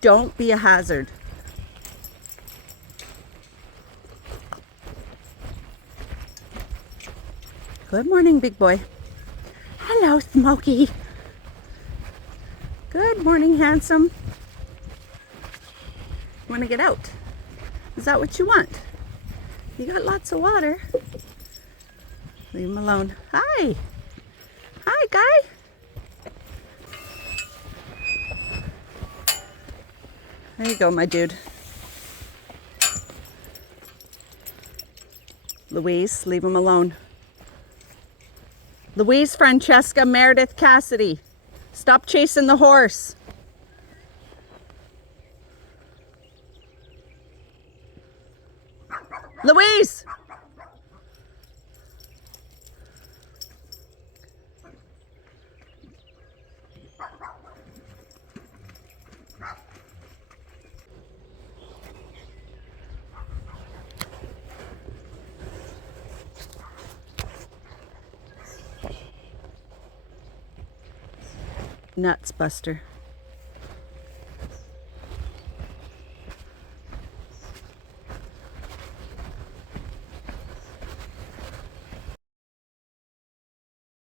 Don't be a hazard. Good morning, big boy. Hello, Smokey. Good morning, handsome. Want to get out? Is that what you want? You got lots of water. Leave him alone. Hi. Hi, guy. There you go, my dude. Louise, leave him alone. Louise Francesca Meredith Cassidy, stop chasing the horse. Louise! Nuts, Buster.